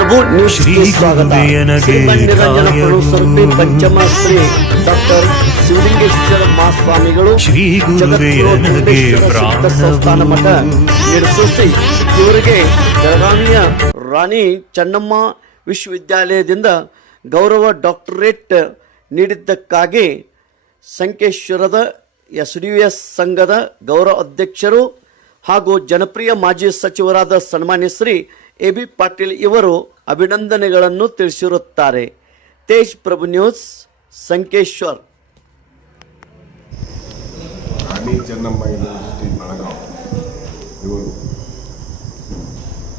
Shri news ಸ್ವಾಗತ ಗುರುವೇಯನಗೆ ಸರ್ಪಿ ಕಾಯಲು. Professor ಪಂಚಮ ಶ್ರೀ ಡಾಕ್ಟರ್ ಶಿವಲಿಂಗೇಶ್ವರ ಮಹಾಸ್ವಾಮಿಗಳು ಸಿದ್ಧ ಸಂಸ್ಥಾನ ಮಠ ನಿರ್ಸೂಸಿ ಇವರಿಗೆ ಬೆಳಗಾವಿಯ ರಾಣಿ ಚೆನ್ನಮ್ಮ ವಿಶ್ವವಿದ್ಯಾಲಯದಿಂದ ಗೌರವ ಡಾಕ್ಟರೇಟ್ ನೀಡಿದ್ದಕ್ಕಾಗಿ ಸಂಕೇಶ್ವರದ ಎಸ್ ಡಿ ಎಸ್ ಸಂಘದ ಗೌರವ ಅಧ್ಯಕ್ಷರು ಹಾಗೂ ಜನಪ್ರಿಯ ಮಾಜಿ ಸಚಿವರಾದ ಸನ್ಮಾನ್ಯ ಶ್ರೀ ಎ ಬಿ ಪಾಟೀಲ್ ಇವರು ಅಭಿನಂದನೆಗಳನ್ನು ತಿಳಿಸಿರುತ್ತಾರೆ. ತೇಜ್ ಪ್ರಭು ನ್ಯೂಸ್, ಸಂಕೇಶ್ವರ್. ಚೆನ್ನಮ್ಮ ಯೂನಿವರ್ಸಿಟಿ ಇವರು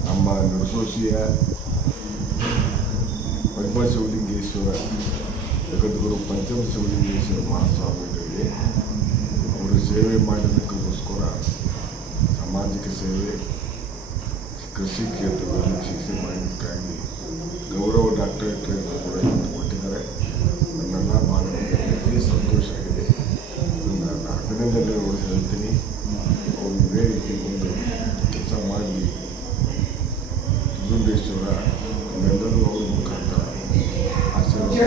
ನಮ್ಮ ನರಸೋಶಿಯ ಪದ್ಮಶಿವಲಿಂಗೇಶ್ವರ, ಜಗದ್ಗುರು ಪಂಚಮ ಶಿವಲಿಂಗೇಶ್ವರ ಮಹಾಸ್ವಾಮಿಗಳಿಗೆ ಅವರು ಸೇವೆ ಮಾಡಿದ್ದಕ್ಕೋಸ್ಕರ ಸಾಮಾಜಿಕ ಸೇವೆ, ಕೃಷಿ ಕ್ಷೇತ್ರದಲ್ಲಿ ಶಿಕ್ಷೆ ಮಾಡಿದ್ದಕ್ಕಾಗಿ ಹೇಳ್ತೀನಿ. ಅವರು ಇದೇ ರೀತಿ ಒಂದು ಕೆಲಸ ಮಾಡಲಿ. ದುಂಡೇಶ್ವರ ಎಲ್ಲರೂ ಅವ್ರ ಮುಖಾಂತರ ಆಶೀರ್ವಾದ